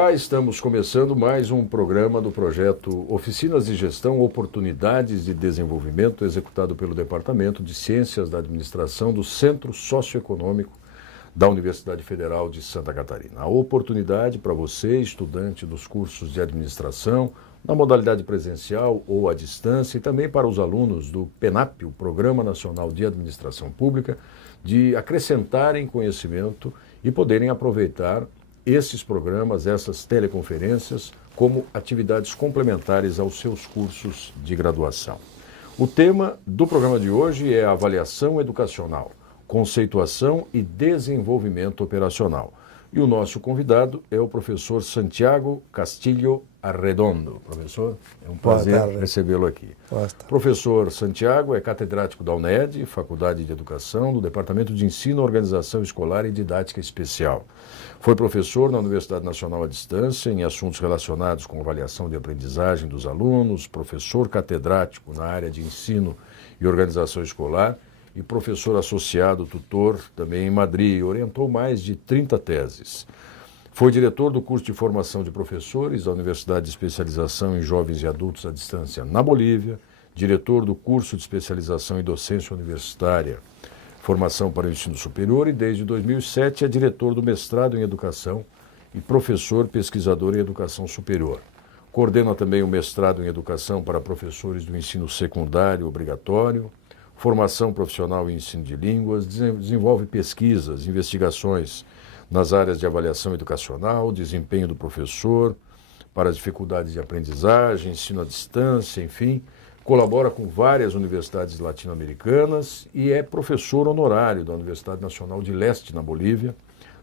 Olá, estamos começando mais um programa do projeto Oficinas de Gestão, Oportunidades de Desenvolvimento, executado pelo Departamento de Ciências da Administração do Centro Socioeconômico da Universidade Federal de Santa Catarina. A oportunidade para você, estudante dos cursos de administração, na modalidade presencial ou à distância, e também para os alunos do PENAP, o Programa Nacional de Administração Pública, de acrescentarem conhecimento e poderem aproveitar esses programas, essas teleconferências, como atividades complementares aos seus cursos de graduação. O tema do programa de hoje é avaliação educacional, conceituação e desenvolvimento operacional. E o nosso convidado é o professor Santiago Castillo Arredondo. Professor, é um prazer recebê-lo aqui. Professor Santiago é catedrático da UNED, Faculdade de Educação, do Departamento de Ensino, Organização Escolar e Didática Especial. Foi professor na Universidade Nacional à Distância em assuntos relacionados com avaliação de aprendizagem dos alunos, professor catedrático na área de ensino e organização escolar e professor associado tutor também em Madrid, e orientou mais de 30 teses. Foi diretor do curso de formação de professores da Universidade de Especialização em Jovens e Adultos à Distância na Bolívia, diretor do curso de especialização em docência universitária, formação para o ensino superior, e desde 2007 é diretor do mestrado em educação e professor pesquisador em educação superior. Coordena também o mestrado em educação para professores do ensino secundário obrigatório, formação profissional em ensino de línguas, desenvolve pesquisas, investigações nas áreas de avaliação educacional, desempenho do professor, para as dificuldades de aprendizagem, ensino à distância, enfim, colabora com várias universidades latino-americanas e é professor honorário da Universidade Nacional de Leste, na Bolívia,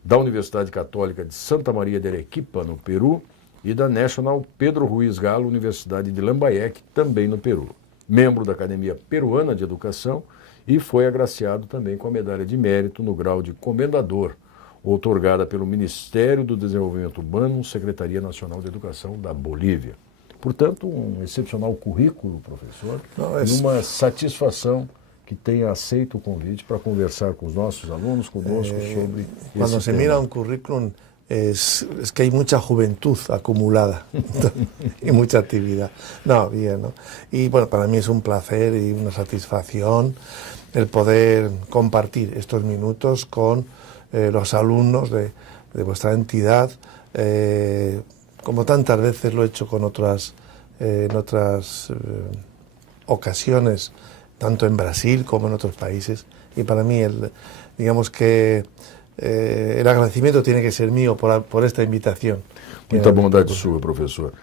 da Universidade Católica de Santa Maria de Arequipa, no Peru, e da National Pedro Ruiz Galo, Universidade de Lambayeque, também no Peru. Membro da Academia Peruana de Educação e foi agraciado também com a medalha de mérito no grau de comendador, outorgada pelo Ministério do Desenvolvimento Humano, Secretaria Nacional de Educação da Bolívia. Portanto, um excepcional currículo, professor, e uma satisfação que tenha aceito o convite para conversar com os nossos alunos, conosco, sobre Cuando se mira un currículum es que hay mucha juventud acumulada y mucha actividad. No, bien, ¿no? Y bueno, para mí es un placer y una satisfacción el poder compartir estos minutos con los alumnos de vuestra entidad, como tantas veces lo he hecho con en otras ocasiones, tanto en Brasil como en otros países. Y para mí, digamos que el agradecimiento tiene que ser mío por esta invitación. Muita bondade sua, professor.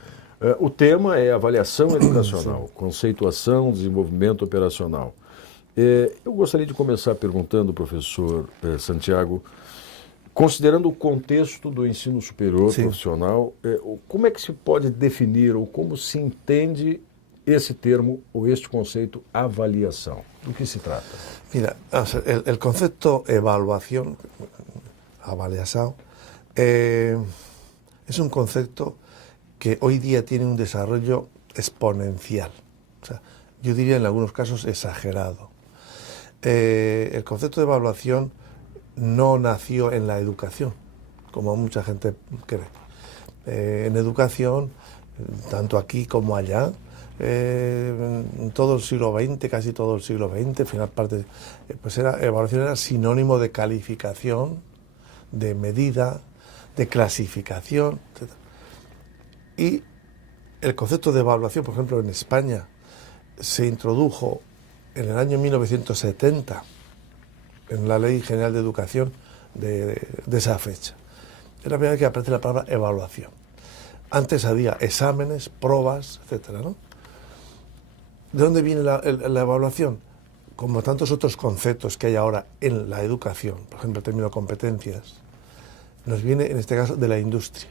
O tema é avaliação educacional, conceituação, desenvolvimento operacional. Eu gostaria de começar perguntando, professor Santiago, considerando o contexto do ensino superior profissional, como é que se pode definir ou como se entende esse termo ou este conceito avaliação? Do que se trata? Mira, el concepto avaliación es un concepto que hoy día tiene un desarrollo exponencial. O sea, yo diría en algunos casos exagerado. El concepto de evaluación no nació en la educación, como mucha gente cree. En educación, tanto aquí como allá, en todo el siglo XX, casi todo el siglo XX, final parte, pues evaluación era sinónimo de calificación, de medida, de clasificación, etc. Y el concepto de evaluación, por ejemplo, en España, se introdujo en el año 1970 en la Ley General de Educación de esa fecha. Es la primera vez que aparece la palabra evaluación. Antes había exámenes, pruebas, etcétera, ¿no? ¿De dónde viene la evaluación? Como tantos otros conceptos que hay ahora en la educación, por ejemplo, el término competencias, nos viene en este caso de la industria.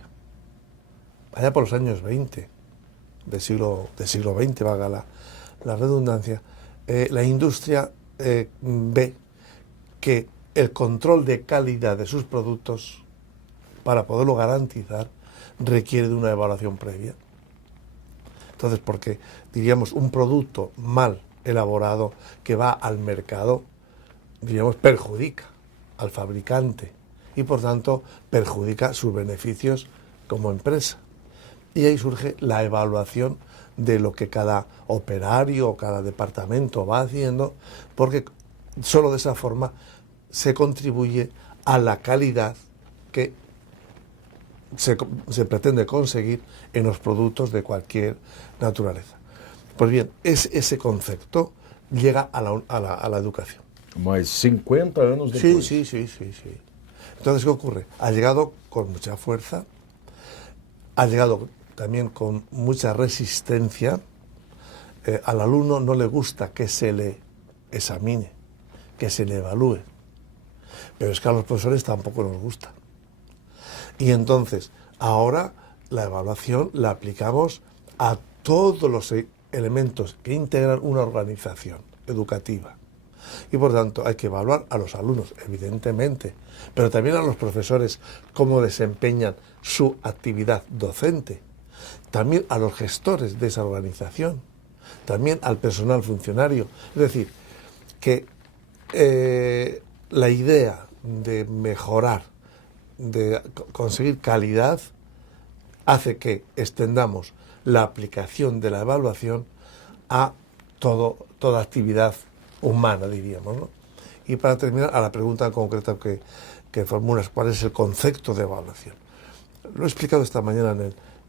Allá por los años 20, del siglo XX, valga la redundancia, la industria ve que el control de calidad de sus productos, para poderlo garantizar, requiere de una evaluación previa. Entonces, porque diríamos un producto mal elaborado que va al mercado, diríamos, perjudica al fabricante y por tanto perjudica sus beneficios como empresa. Y ahí surge la evaluación de lo que cada operario o cada departamento va haciendo, porque solo de esa forma se contribuye a la calidad que se pretende conseguir en los productos de cualquier naturaleza. Pues bien, ese concepto llega a la educación. Más 50 años después. Sí. Entonces, ¿qué ocurre? Ha llegado con mucha fuerza, ha llegado también con mucha resistencia. Al alumno no le gusta que se le examine, que se le evalúe, pero es que a los profesores tampoco nos gusta. Y entonces, ahora la evaluación la aplicamos a todos los elementos que integran una organización educativa. Y por tanto hay que evaluar a los alumnos, evidentemente, pero también a los profesores cómo desempeñan su actividad docente, también a los gestores de esa organización, también al personal funcionario. Es decir, que la idea de mejorar, de conseguir calidad, hace que extendamos la aplicación de la evaluación a toda actividad humana, diríamos, ¿no? Y para terminar, a la pregunta concreta que formulas, ¿cuál es el concepto de evaluación? Lo he explicado esta mañana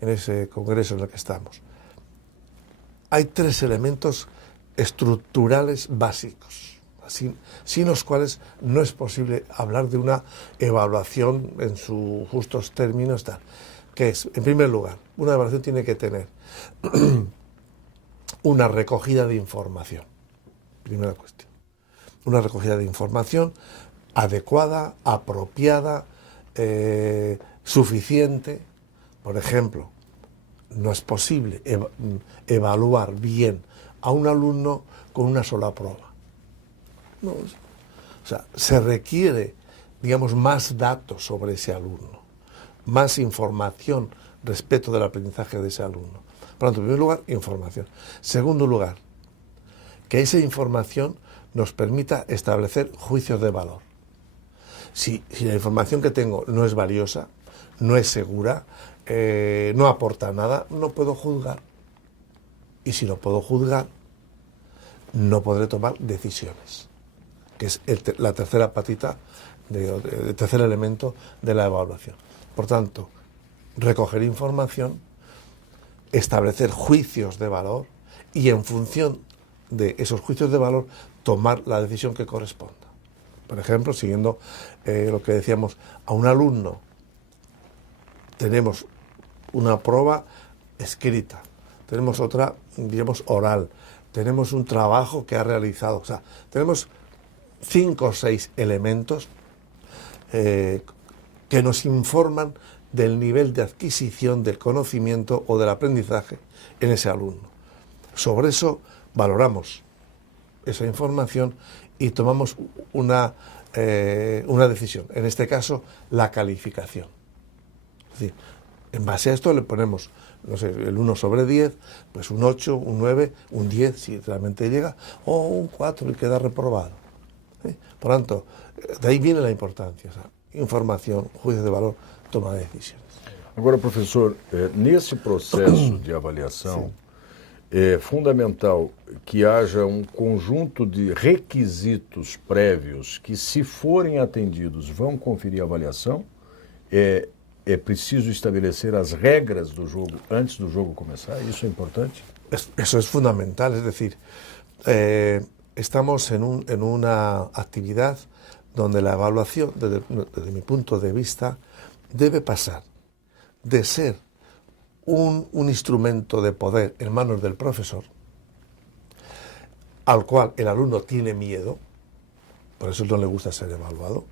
en ese congreso en el que estamos. Hay 3 elementos estructurales básicos, sin los cuales no es posible hablar de una evaluación en sus justos términos, tal, que es, en primer lugar, una evaluación tiene que tener una recogida de información. Primera cuestión. Una recogida de información adecuada, apropiada, suficiente. Por ejemplo, no es posible evaluar bien a un alumno con una sola prueba. No, o sea, se requiere, digamos, más datos sobre ese alumno, más información respecto del aprendizaje de ese alumno. Por lo tanto, en primer lugar, información. Segundo lugar, que esa información nos permita establecer juicios de valor. Si la información que tengo no es valiosa, no es segura, no aporta nada, no puedo juzgar. Y si no puedo juzgar, no podré tomar decisiones, que es la tercera patita, el tercer elemento de la evaluación. Por tanto, recoger información, establecer juicios de valor y en función de esos juicios de valor tomar la decisión que corresponda. Por ejemplo, siguiendo lo que decíamos, a un alumno tenemos una prueba escrita, tenemos otra, digamos, oral, tenemos un trabajo que ha realizado, o sea, tenemos 5 o 6 elementos que nos informan del nivel de adquisición del conocimiento o del aprendizaje en ese alumno. Sobre eso valoramos esa información y tomamos una decisión, en este caso la calificación. Es decir, en base a esto le ponemos, no sé, el 1 sobre 10, pues un 8, un 9, un 10 si realmente llega, o un 4 y queda reprobado. ¿Sí? Por tanto, de ahí viene la importancia, o sea, información, juicio de valor, toma de decisiones. Agora, professor, nesse processo de avaliação, é fundamental que haja um conjunto de requisitos prévios que, se forem atendidos, vão conferir a avaliação. É preciso estabelecer as regras do jogo antes do jogo começar? Isso é importante? Eso es fundamental, es decir, estamos en una actividad donde la evaluación, desde mi punto de vista, debe pasar de ser un instrumento de poder en manos del profesor, al cual el alumno tiene miedo, por eso no le gusta ser evaluado,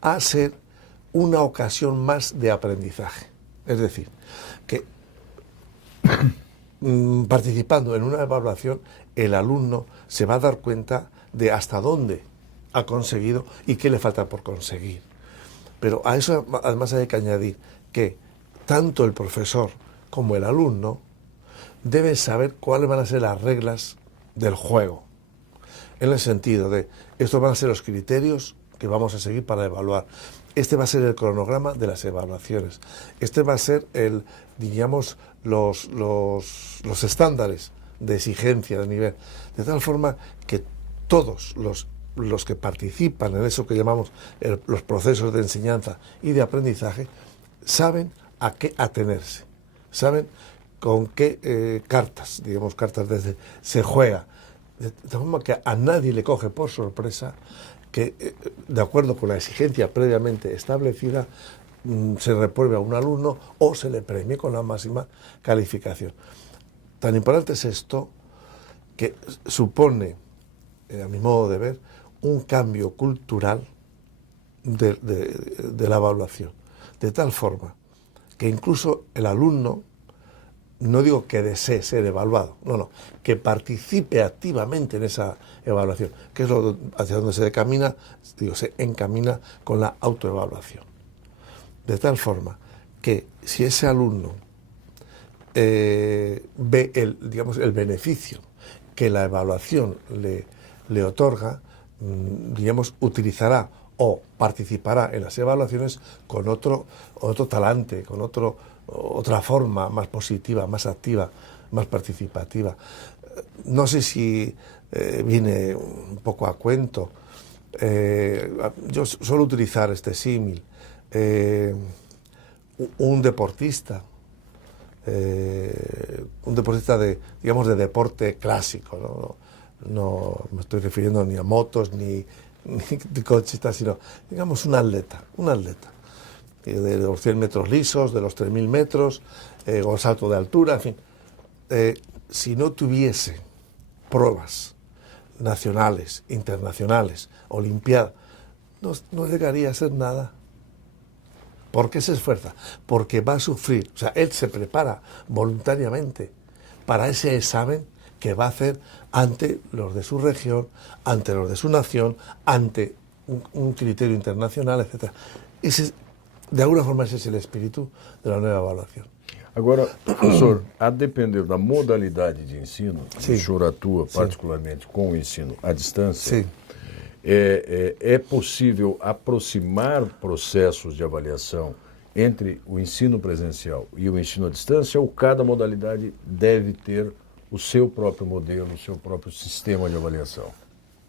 a ser una ocasión más de aprendizaje. Es decir, que participando en una evaluación, el alumno se va a dar cuenta de hasta dónde ha conseguido y qué le falta por conseguir. Pero a eso además hay que añadir que tanto el profesor como el alumno deben saber cuáles van a ser las reglas del juego, en el sentido de estos van a ser los criterios que vamos a seguir para evaluar. Este va a ser el cronograma de las evaluaciones. Este va a ser diríamos, los estándares de exigencia, de nivel. De tal forma que todos los que participan en eso que llamamos los procesos de enseñanza y de aprendizaje saben a qué atenerse, saben con qué cartas, digamos cartas desde se juega, de tal forma que a nadie le coge por sorpresa que, de acuerdo con la exigencia previamente establecida, se repruebe a un alumno o se le premie con la máxima calificación. Tan importante es esto que supone, a mi modo de ver, un cambio cultural de la evaluación, de tal forma que incluso el alumno, no digo que desee ser evaluado, no, que participe activamente en esa evaluación, que es hacia donde se encamina con la autoevaluación. De tal forma que si ese alumno ve el beneficio que la evaluación le otorga, utilizará o participará en las evaluaciones con otro talante, con otra forma más positiva, más activa, más participativa. No sé si viene un poco a cuento. Yo suelo utilizar este símil. Un deportista de deporte clásico, no me estoy refiriendo ni a motos ni coches, sino digamos un atleta de los 100 metros lisos, de los 3.000 metros, o salto de altura, en fin. Si no tuviese pruebas nacionales, internacionales, olimpiadas, no llegaría a ser nada. ¿Por qué se esfuerza? Porque va a sufrir, o sea, él se prepara voluntariamente para ese examen que va a hacer ante los de su región, ante los de su nación, ante un criterio internacional, etc. De alguna forma ese es el espíritu de la nueva evaluación. Agora, professor, a depender da modalidade de ensino, Sim. o senhor atua particularmente com o ensino à distância, Sim. É possível aproximar processos de avaliação entre o ensino presencial e o ensino à distância, ou cada modalidade deve ter o seu próprio modelo, o seu próprio sistema de avaliação?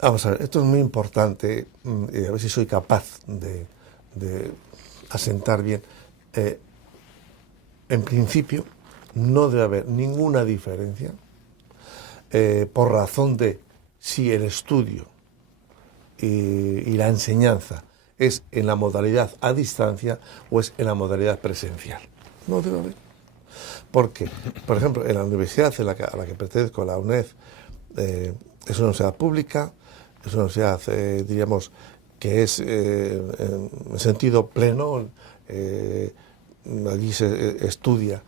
Vamos a ver, esto es muy importante, y a ver si soy capaz de asentar bien. En principio, no debe haber ninguna diferencia por razón de si el estudio y la enseñanza es en la modalidad a distancia o es en la modalidad presencial. No debe haber. Porque, por ejemplo, en la universidad a la que pertenezco, la UNED, es una universidad pública, es una universidad, diríamos, que es en sentido pleno. Allí se estudia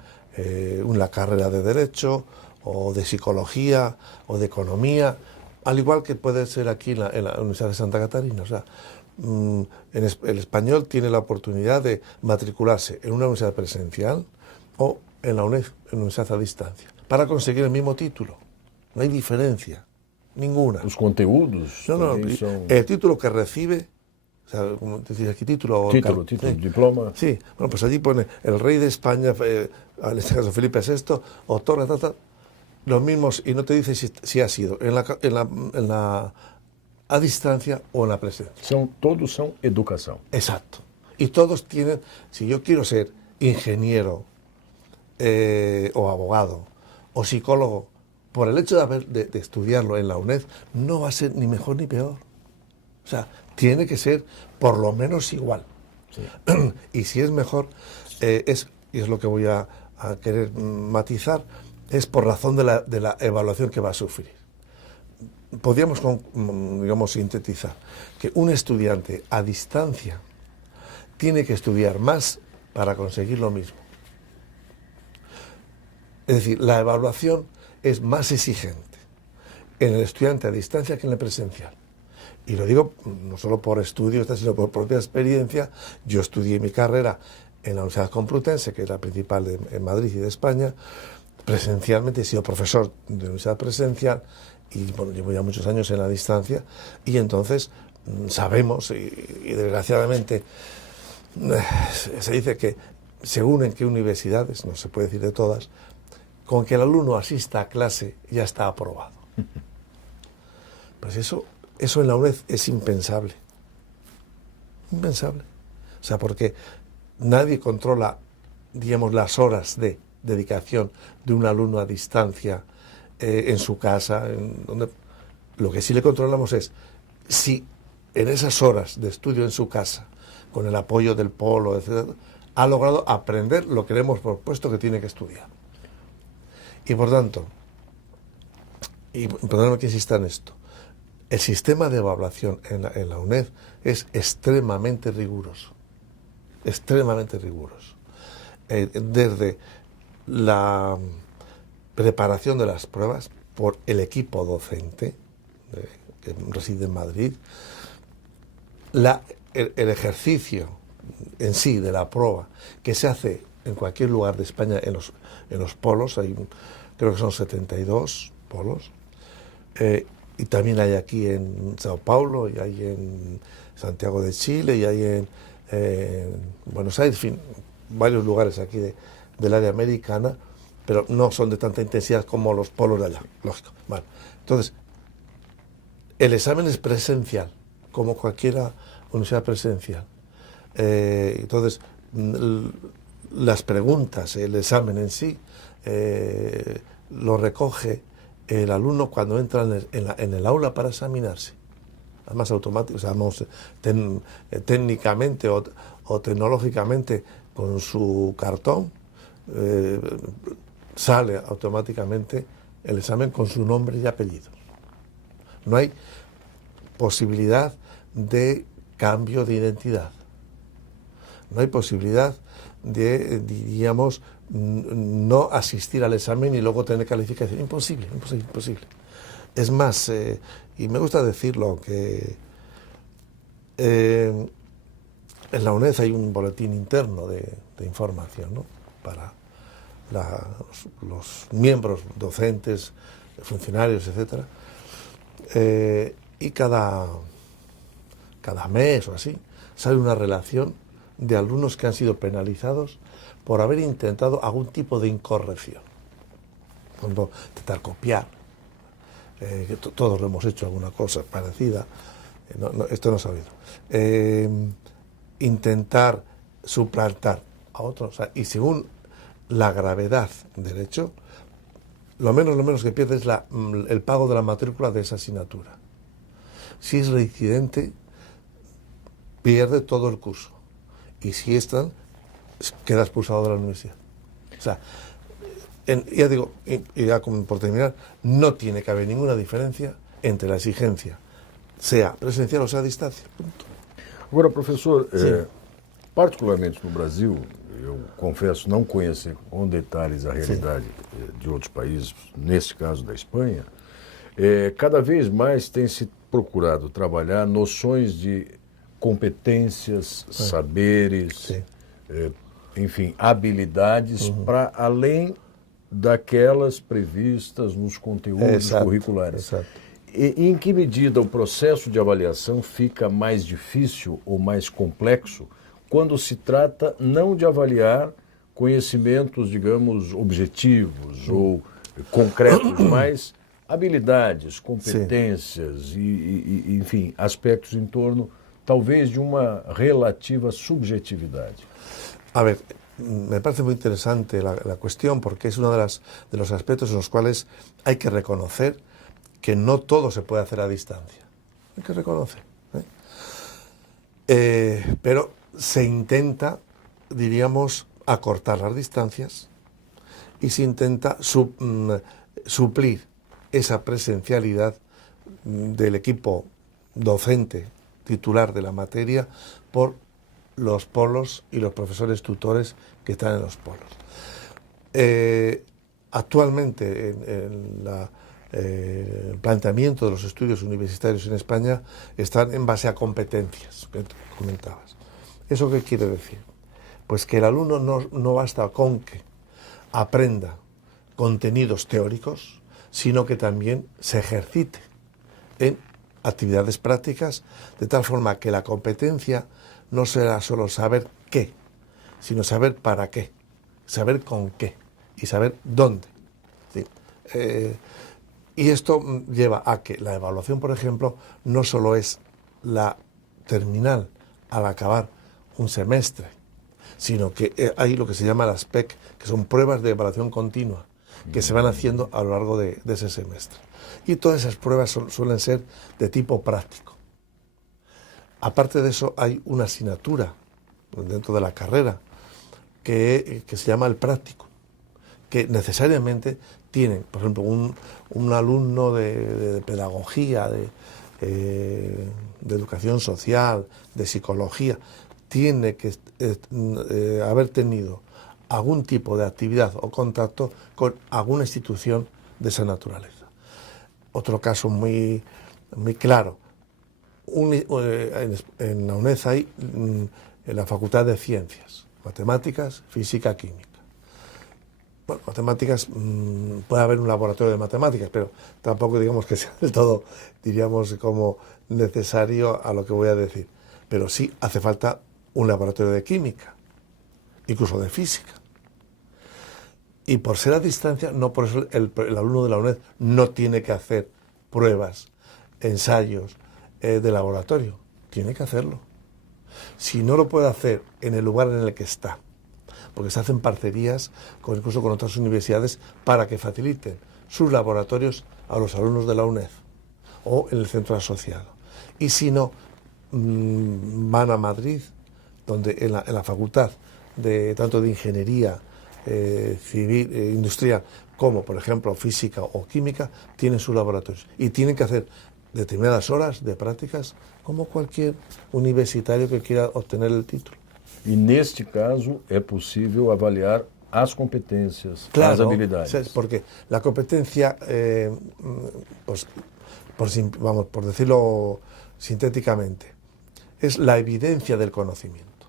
una carrera de Derecho, o de Psicología, o de Economía, al igual que puede ser aquí en la Universidad de Santa Catarina. O sea, el español tiene la oportunidad de matricularse en una universidad presencial o en la UNED, en una universidad a distancia, para conseguir el mismo título. No hay diferencia, ninguna. Os conteúdos também são... El título que recibe, o sea, como decís aquí, título, diploma. Sí, bueno, pues allí pone el rey de España, en este caso Felipe VI, otorga los mismos, y no te dice si ha sido en la a distancia o en la presencia. Todos son educación. Exacto. Y todos tienen, si yo quiero ser ingeniero o abogado o psicólogo, por el hecho de estudiarlo en la UNED, no va a ser ni mejor ni peor. O sea, tiene que ser por lo menos igual. Sí. Y si es mejor, y es lo que voy a querer matizar, es por razón de la evaluación que va a sufrir. Podríamos, digamos, sintetizar que un estudiante a distancia tiene que estudiar más para conseguir lo mismo. Es decir, la evaluación es más exigente en el estudiante a distancia que en el presencial. Y lo digo no solo por estudios, sino por propia experiencia. Yo estudié mi carrera en la Universidad Complutense, que es la principal en Madrid y de España. Presencialmente he sido profesor de universidad presencial y bueno, llevo ya muchos años en la distancia, y entonces sabemos, y desgraciadamente se dice que según en qué universidades, no se puede decir de todas, con que el alumno asista a clase ya está aprobado. Pues eso en la UNED es impensable. Impensable. O sea, porque nadie controla, digamos, las horas de dedicación de un alumno a distancia en su casa. Lo que sí le controlamos es si en esas horas de estudio en su casa, con el apoyo del polo, etc., ha logrado aprender lo que le hemos propuesto que tiene que estudiar. Y por tanto, y perdóname que insista en esto, el sistema de evaluación en la UNED es extremadamente riguroso. Extremadamente riguroso. Desde la preparación de las pruebas por el equipo docente que reside en Madrid, el ejercicio en sí de la prueba que se hace en cualquier lugar de España en los polos, creo que son 72 polos, y también hay aquí en Sao Paulo, y hay en Santiago de Chile, y hay en Buenos Aires, en fin, varios lugares aquí del área americana, pero no son de tanta intensidad como los polos de allá, lógico. Vale. Entonces, el examen es presencial, como cualquier universidad presencial. Entonces, las preguntas, el examen en sí, lo recoge el alumno cuando entra en el aula para examinarse. Además, automático, o sea, técnicamente o tecnológicamente con su cartón, sale automáticamente el examen con su nombre y apellido. No hay posibilidad de cambio de identidad. No hay posibilidad de, diríamos, no asistir al examen y luego tener calificación. Imposible, imposible, imposible. Es más, y me gusta decirlo, que en la UNED hay un boletín interno de información, ¿no?, para los miembros docentes, funcionarios, etcétera, y cada mes o así sale una relación de alumnos que han sido penalizados por haber intentado algún tipo de incorrección. Por ejemplo, intentar copiar, que todos lo hemos hecho alguna cosa parecida, esto no se ha oído, intentar suplantar a otros, o sea, y según la gravedad del hecho, lo menos que pierde es el pago de la matrícula de esa asignatura. Si es reincidente, pierde todo el curso. Y si están, queda expulsado de la universidad. O sea, ya digo, y ya por terminar, no tiene que haber ninguna diferencia entre la exigencia, sea presencial o sea a distancia. Punto. Agora, professor, particularmente no Brasil, eu confesso não conhecer com detalhes a realidade de outros países, nesse caso da Espanha, cada vez mais tem se procurado trabalhar noções de competências, saberes, enfim, habilidades para além daquelas previstas nos conteúdos curriculares. Exato. E em que medida o processo de avaliação fica mais difícil ou mais complexo quando se trata não de avaliar conhecimentos, digamos, objetivos ou concretos, mas habilidades, competências e, enfim, aspectos em torno, talvez, de uma relativa subjetividade? A ver, me parece muy interesante la cuestión, porque es uno de los aspectos en los cuales hay que reconocer que no todo se puede hacer a distancia. Hay que reconocer. Pero se intenta, diríamos, acortar las distancias y se intenta suplir esa presencialidad del equipo docente titular de la materia por los polos y los profesores tutores que están en los polos. Actualmente el planteamiento de los estudios universitarios en España están en base a competencias, que comentabas. ¿Eso qué quiere decir? Pues que el alumno no basta con que aprenda contenidos teóricos, sino que también se ejercite en actividades prácticas, de tal forma que la competencia no será solo saber qué, sino saber para qué, saber con qué y saber dónde. ¿Sí? Y esto lleva a que la evaluación, por ejemplo, no solo es la terminal al acabar un semestre, sino que hay lo que se llama las PEC, que son pruebas de evaluación continua, que se van haciendo a lo largo de ese semestre. Y todas esas pruebas suelen ser de tipo práctico. Aparte de eso, hay una asignatura dentro de la carrera que se llama el práctico, que necesariamente tienen, por ejemplo, un alumno de pedagogía, de educación social, de psicología, tiene que haber tenido algún tipo de actividad o contacto con alguna institución de esa naturaleza. Otro caso muy claro, en la UNED hay en la Facultad de Ciencias, Matemáticas, Física, Química. Bueno, matemáticas, puede haber un laboratorio de matemáticas, pero tampoco digamos que sea del todo, diríamos, como necesario a lo que voy a decir. Pero sí hace falta un laboratorio de química, incluso de física. Y por ser a distancia, no por eso el alumno de la UNED no tiene que hacer pruebas, ensayos de laboratorio. Tiene que hacerlo. Si no lo puede hacer en el lugar en el que está, porque se hacen parcerías incluso con otras universidades para que faciliten sus laboratorios a los alumnos de la UNED o en el centro asociado. Y si no, van a Madrid, donde en la facultad tanto de ingeniería civil, industrial, como por ejemplo física o química, tienen sus laboratorios y tienen que hacer determinadas horas de prácticas como cualquier universitario que quiera obtener el título. E neste caso é possível avaliar as competências, claro, as habilidades. Porque la competencia, pues, por decirlo sintéticamente, es la evidencia del conocimiento.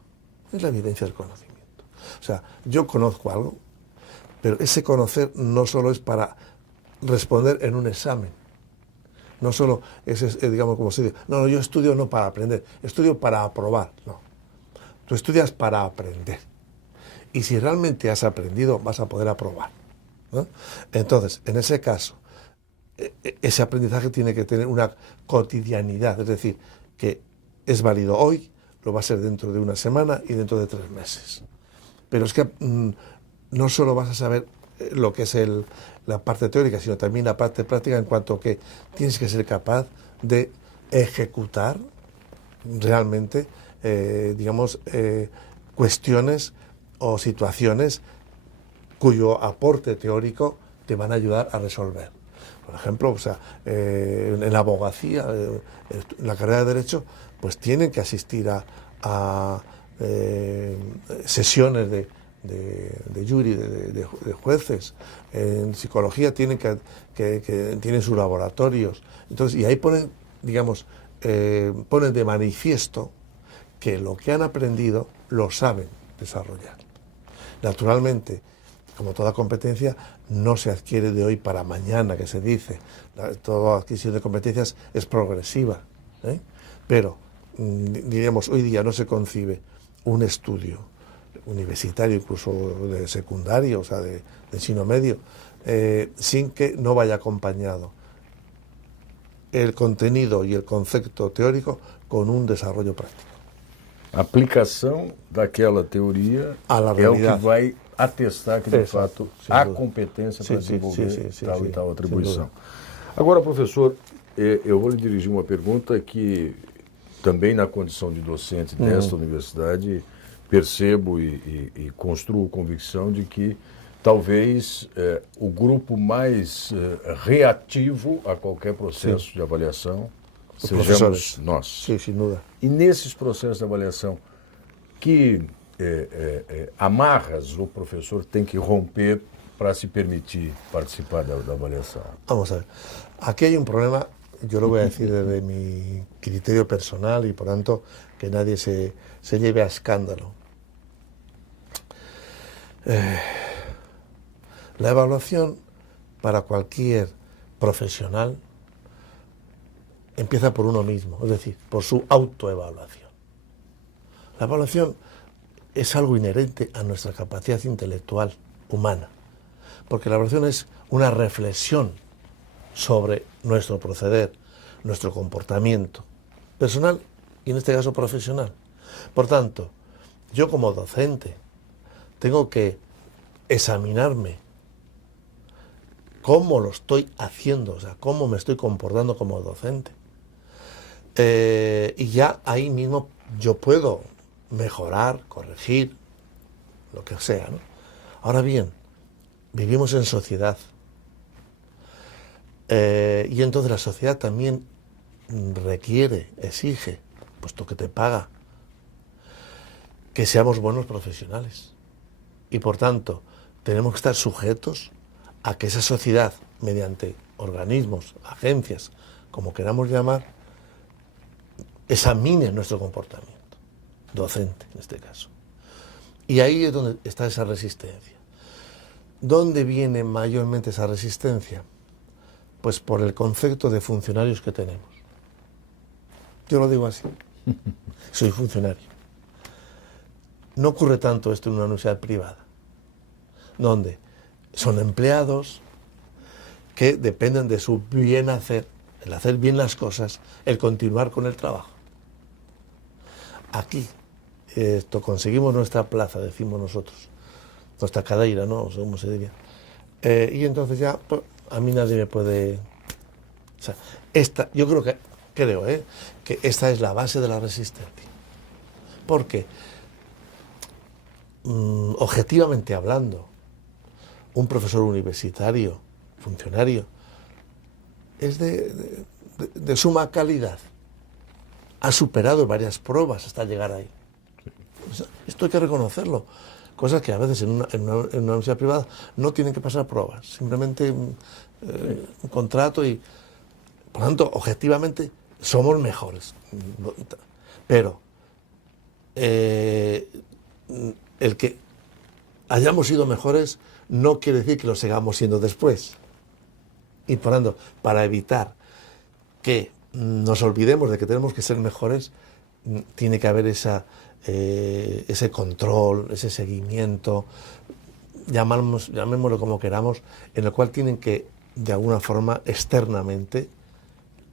Es la evidencia del conocimiento. O sea, yo conozco algo, pero ese conocer no solo es para responder en un examen. No solo es digamos, como se dice, no, yo estudio no para aprender, estudio para aprobar. No. Tú estudias para aprender. Y si realmente has aprendido, vas a poder aprobar, ¿no? Entonces, en ese caso, ese aprendizaje tiene que tener una cotidianidad, es decir, que es válido hoy, lo va a ser dentro de una semana y dentro de 3 meses. Pero es que no solo vas a saber lo que es la parte teórica, sino también la parte práctica, en cuanto que tienes que ser capaz de ejecutar realmente cuestiones o situaciones cuyo aporte teórico te van a ayudar a resolver. Por ejemplo, en la abogacía, en la carrera de Derecho, pues tienen que asistir a sesiones de jury, de jueces. En psicología tienen tienen sus laboratorios. Entonces, y ahí ponen de manifiesto que lo que han aprendido lo saben desarrollar. Naturalmente, como toda competencia, no se adquiere de hoy para mañana, que se dice. Toda adquisición de competencias es progresiva, ¿eh? Pero, diríamos, hoy día no se concibe un estudio universitario, incluso de secundario, o sea, de ensino medio, sin que no vaya acompañado el contenido y el concepto teórico con un desarrollo práctico. A aplicação daquela teoria é o que vai atestar que, de fato, há competência para desenvolver tal e tal atribuição. Agora, professor, eu vou lhe dirigir uma pergunta que, também na condição de docente desta universidade, percebo e construo convicção de que talvez o grupo mais reativo a qualquer processo de avaliação sejamos nós. Sim, sem dúvida. E nesses processos de avaliação, que amarras o professor tem que romper para se permitir participar da avaliação? Vamos a ver. Aquí hay un problema, yo lo voy a decir desde mi criterio personal y por tanto que nadie se lleve a escándalo. La evaluación para cualquier profesional empieza por uno mismo, es decir, por su autoevaluación. La evaluación es algo inherente a nuestra capacidad intelectual humana, porque la evaluación es una reflexión sobre nuestro proceder, nuestro comportamiento personal y en este caso profesional. Por tanto, yo como docente tengo que examinarme cómo lo estoy haciendo, o sea, cómo me estoy comportando como docente. Y ya ahí mismo yo puedo mejorar, corregir, lo que sea, ¿no? Ahora bien, vivimos en sociedad. Y entonces la sociedad también requiere, exige, puesto que te paga, que seamos buenos profesionales. Y por tanto, tenemos que estar sujetos a que esa sociedad, mediante organismos, agencias, como queramos llamar, examine nuestro comportamiento, docente en este caso. Y ahí es donde está esa resistencia. ¿Dónde viene mayormente esa resistencia? Pues por el concepto de funcionarios que tenemos. Yo lo digo así. Soy funcionario. No ocurre tanto esto en una universidad privada, donde son empleados que dependen de su bien hacer, el hacer bien las cosas, el continuar con el trabajo. Aquí, conseguimos nuestra plaza, decimos nosotros, nuestra cadeira, ¿no? ¿Cómo se diría? Y entonces ya, pues, a mí nadie me puede... O sea, yo creo que esta es la base de la resistencia. Porque, objetivamente hablando, un profesor universitario, funcionario, es de suma calidad. Ha superado varias pruebas hasta llegar ahí. Esto hay que reconocerlo. Cosas que a veces en una universidad privada no tienen que pasar pruebas. Simplemente un contrato y, por lo tanto, objetivamente somos mejores. Pero el que hayamos sido mejores no quiere decir que lo sigamos siendo después. Y por tanto, para evitar que nos olvidemos de que tenemos que ser mejores, tiene que haber ese control, ese seguimiento, llamémoslo como queramos, en el cual tienen que, de alguna forma, externamente,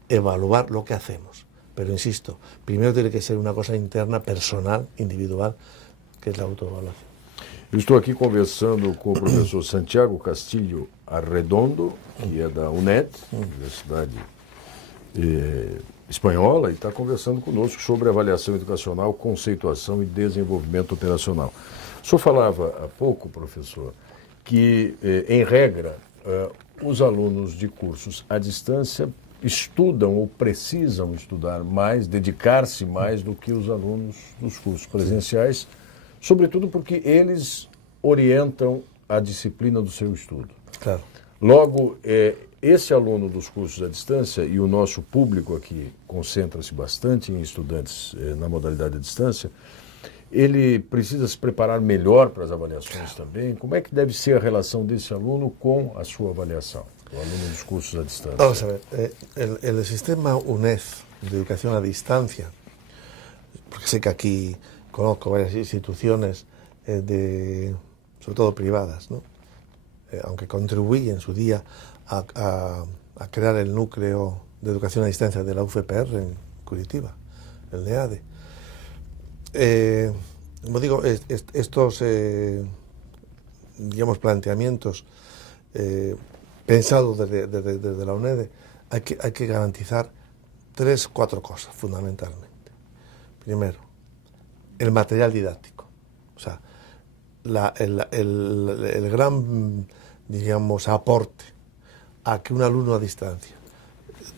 evaluar lo que hacemos. Pero insisto, primero tiene que ser una cosa interna, personal, individual, que es la autoevaluación. Eu estou aqui conversando com o professor Santiago Castilho Arredondo, que é da UNED, Universidade Espanhola, e está conversando conosco sobre avaliação educacional, conceituação e desenvolvimento operacional. O senhor falava há pouco, professor, que, em regra, os alunos de cursos à distância estudam ou precisam estudar mais, dedicar-se mais do que os alunos dos cursos presenciais, sobretudo porque eles orientam a disciplina do seu estudo. Claro. Logo, esse aluno dos cursos à distância, e o nosso público aqui concentra-se bastante em estudantes na modalidade à distância, ele precisa se preparar melhor para as avaliações também. Como é que deve ser a relação desse aluno com a sua avaliação, o aluno dos cursos à distância? Vamos a ver, el sistema UNED de educación a distancia, porque sé que aquí conozco varias instituciones, sobre todo privadas, ¿no? Aunque contribuí en su día a crear el núcleo de educación a distancia de la UFPR en Curitiba, el NEADE. Como digo, estos digamos, planteamientos pensados desde la UNED, hay que garantizar 4 cosas fundamentalmente. Primero, el material didáctico. O sea, el gran, digamos, aporte a que un alumno a distancia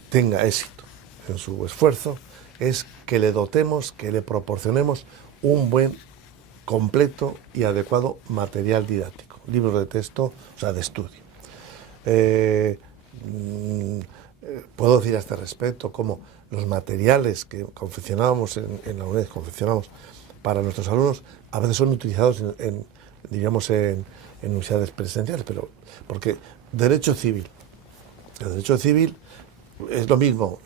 tenga éxito en su esfuerzo es que le dotemos, que le proporcionemos un buen, completo y adecuado material didáctico, libros de texto, o sea, de estudio. Puedo decir a este respecto cómo los materiales que confeccionábamos en la UNED, confeccionamos para nuestros alumnos, a veces son utilizados en universidades presenciales, pero porque el derecho civil es lo mismo,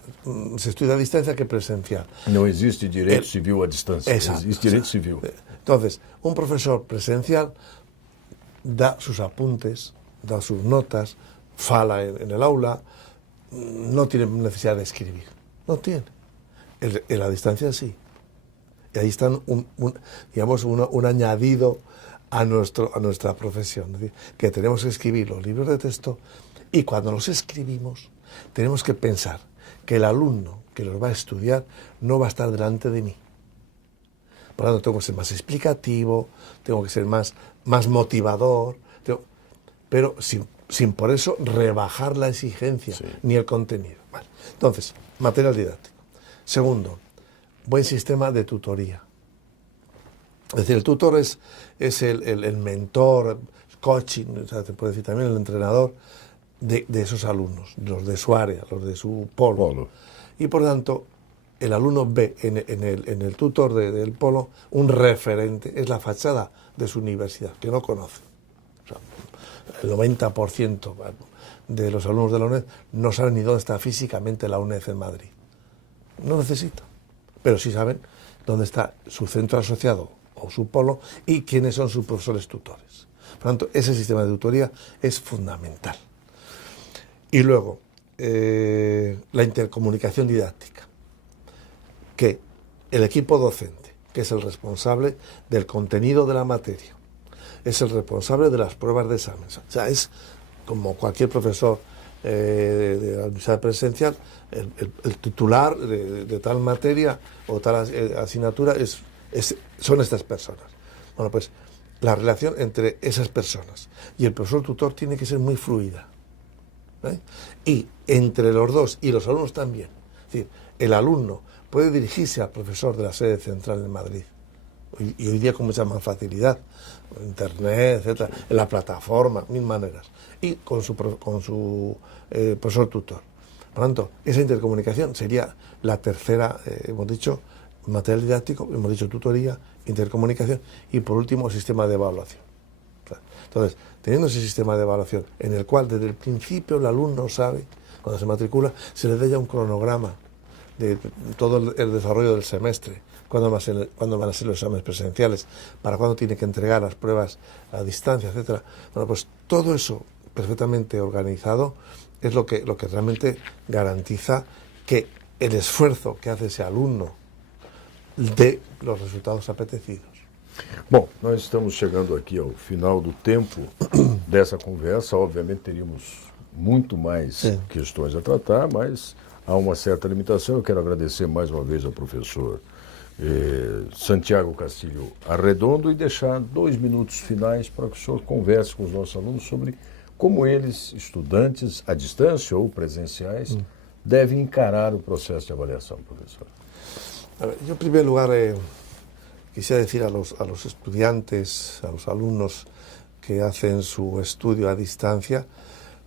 se estudia a distancia que presencial. Não existe direito civil à distância, existe direito civil. Entonces, un profesor presencial da sus apuntes, da sus notas, fala en el aula, no tiene necesidad de escribir, no tiene. En la distancia sí. Y ahí están un añadido a nuestra profesión, es decir, que tenemos que escribir los libros de texto y cuando los escribimos tenemos que pensar que el alumno que los va a estudiar no va a estar delante de mí. Por lo tanto, tengo que ser más explicativo, tengo que ser más motivador, pero sin por eso rebajar la exigencia ni el contenido. Vale. Entonces, material didáctico. Segundo, buen sistema de tutoría. Es decir, el tutor es el mentor, coaching, o sea, te puede decir también el entrenador de esos alumnos, los de su área, los de su polo. Y por tanto, el alumno ve en el tutor del polo un referente, es la fachada de su universidad, que no conoce. O sea, el 90% de los alumnos de la UNED no saben ni dónde está físicamente la UNED en Madrid. No necesita, pero sí saben dónde está su centro asociado o su polo y quiénes son sus profesores tutores. Por lo tanto, ese sistema de tutoría es fundamental. Y luego, la intercomunicación didáctica, que el equipo docente, que es el responsable del contenido de la materia, es el responsable de las pruebas de examen. O sea, es como cualquier profesor de la universidad presencial, el titular de tal materia o tal asignatura son estas personas. Bueno, pues la relación entre esas personas y el profesor tutor tiene que ser muy fluida. Y entre los dos y los alumnos también. Es decir, el alumno puede dirigirse al profesor de la sede central en Madrid. Y hoy día con mucha más facilidad, internet, etcétera, en la plataforma, mil maneras. Y con su profesor tutor. Por lo tanto, esa intercomunicación sería la tercera, hemos dicho, material didáctico, hemos dicho tutoría, intercomunicación y por último sistema de evaluación. Entonces, teniendo ese sistema de evaluación en el cual desde el principio el alumno sabe, cuando se matricula, se le da ya un cronograma de todo el desarrollo del semestre, cuándo van a ser los exámenes presenciales, para cuándo tiene que entregar las pruebas a distancia, etcétera. Bueno, pues todo eso perfectamente organizado es lo que realmente garantiza que el esfuerzo que hace ese alumno dê los resultados apetecidos. Bom, nós estamos chegando aqui ao final do tempo dessa conversa. Obviamente teríamos muito mais questões a tratar, mas há uma certa limitação. Eu quero agradecer mais uma vez ao professor Santiago Castilho Arredondo e deixar 2 minutos finais para que o senhor converse com os nossos alunos sobre como eles, estudantes à distância ou presenciais, devem encarar o processo de avaliação, professor. A ver, yo en primer lugar quisiera decir a los estudiantes, a los alumnos que hacen su estudio a distancia,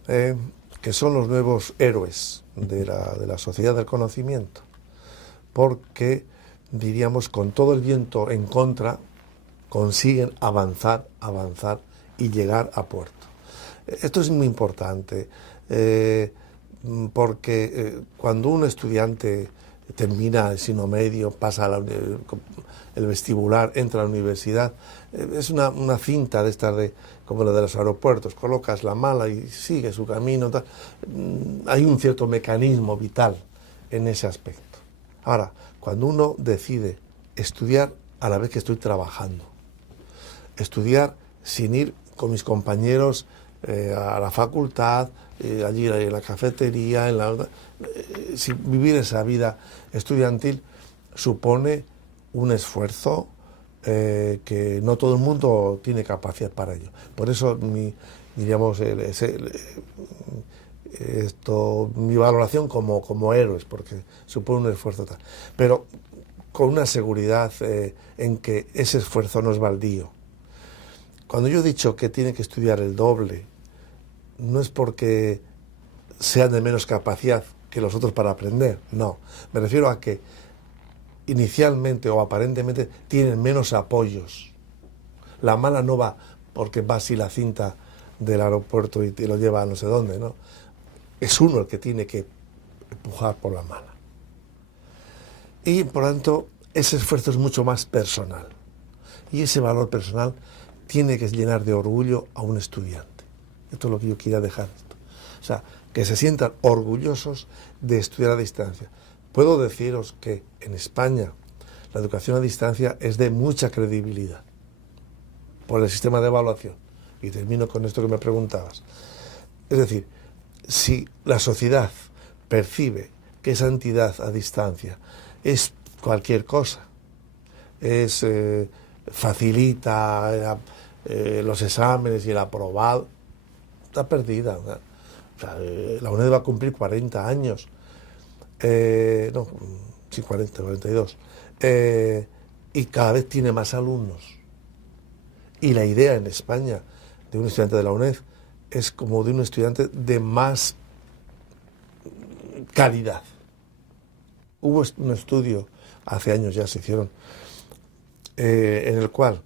que son los nuevos héroes de la sociedad del conocimiento, porque, diríamos, con todo el viento en contra, consiguen avanzar y llegar a puerto. Esto es muy importante, porque cuando un estudiante termina el signo medio, pasa el vestibular, entra a la universidad, es una cinta de estas como la de los aeropuertos, colocas la mala y sigue su camino, tal. Hay un cierto mecanismo vital en ese aspecto. Ahora, cuando uno decide estudiar a la vez que estoy trabajando, estudiar sin ir con mis compañeros a la facultad, allí en la cafetería, vivir esa vida estudiantil supone un esfuerzo que no todo el mundo tiene capacidad para ello. Por eso mi valoración como héroes, porque supone un esfuerzo tal. Pero con una seguridad en que ese esfuerzo no es baldío. Cuando yo he dicho que tiene que estudiar el doble, no es porque sean de menos capacidad que los otros para aprender, no. Me refiero a que inicialmente o aparentemente tienen menos apoyos. La mala no va porque va así la cinta del aeropuerto y te lo lleva a no sé dónde, ¿no? Es uno el que tiene que empujar por la mala. Y por lo tanto, ese esfuerzo es mucho más personal. Y ese valor personal tiene que llenar de orgullo a un estudiante. Esto es lo que yo quería dejar. O sea, que se sientan orgullosos de estudiar a distancia. Puedo deciros que en España la educación a distancia es de mucha credibilidad por el sistema de evaluación. Y termino con esto que me preguntabas. Es decir, si la sociedad percibe que esa entidad a distancia es cualquier cosa, facilita los exámenes y el aprobado, está perdida. O sea, la UNED va a cumplir 40 años, no, sí, 42, y cada vez tiene más alumnos. Y la idea en España de un estudiante de la UNED es como de un estudiante de más calidad. Hubo un estudio, hace años ya se hicieron, en el cual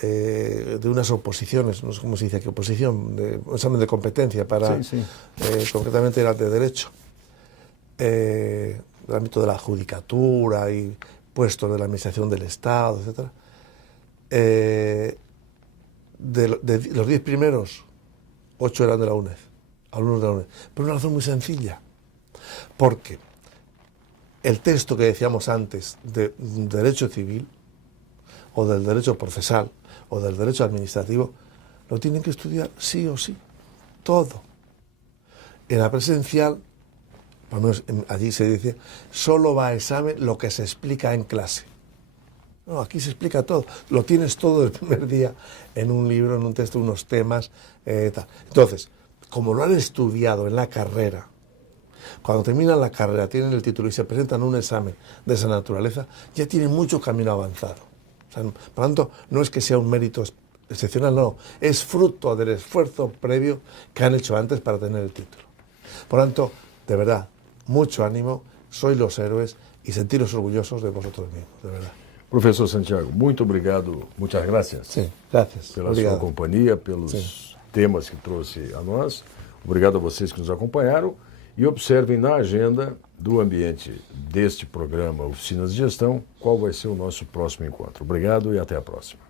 de unas oposiciones, no sé cómo se dice aquí, oposición, de un examen de competencia para, concretamente era de Derecho, el ámbito de la judicatura y puestos de la administración del Estado, etc. De los 10 primeros, 8 eran de la UNED, alumnos de la UNED, por una razón muy sencilla, porque el texto que decíamos antes de derecho civil, o del derecho procesal, o del derecho administrativo, lo tienen que estudiar sí o sí, todo. En la presencial, por lo menos allí se dice, solo va a examen lo que se explica en clase. No, aquí se explica todo, lo tienes todo el primer día en un libro, en un texto, unos temas, tal. Entonces, como lo han estudiado en la carrera, cuando terminan la carrera, tienen el título y se presentan a un examen de esa naturaleza, ya tienen mucho camino avanzado. O sea, por lo tanto, no es que sea un mérito excepcional, no, es fruto del esfuerzo previo que han hecho antes para tener el título. Por lo tanto, de verdad, mucho ánimo, sois los héroes y sentiros orgullosos de vosotros mismos, de verdad. Professor Santiago, muito obrigado, muitas gracias. Sim, graças. Pela Obrigado. sua companhia, pelos temas que trouxe a nós. Obrigado a vocês que nos acompanharam e observem na agenda do ambiente deste programa Oficinas de Gestão qual vai ser o nosso próximo encontro. Obrigado e até a próxima.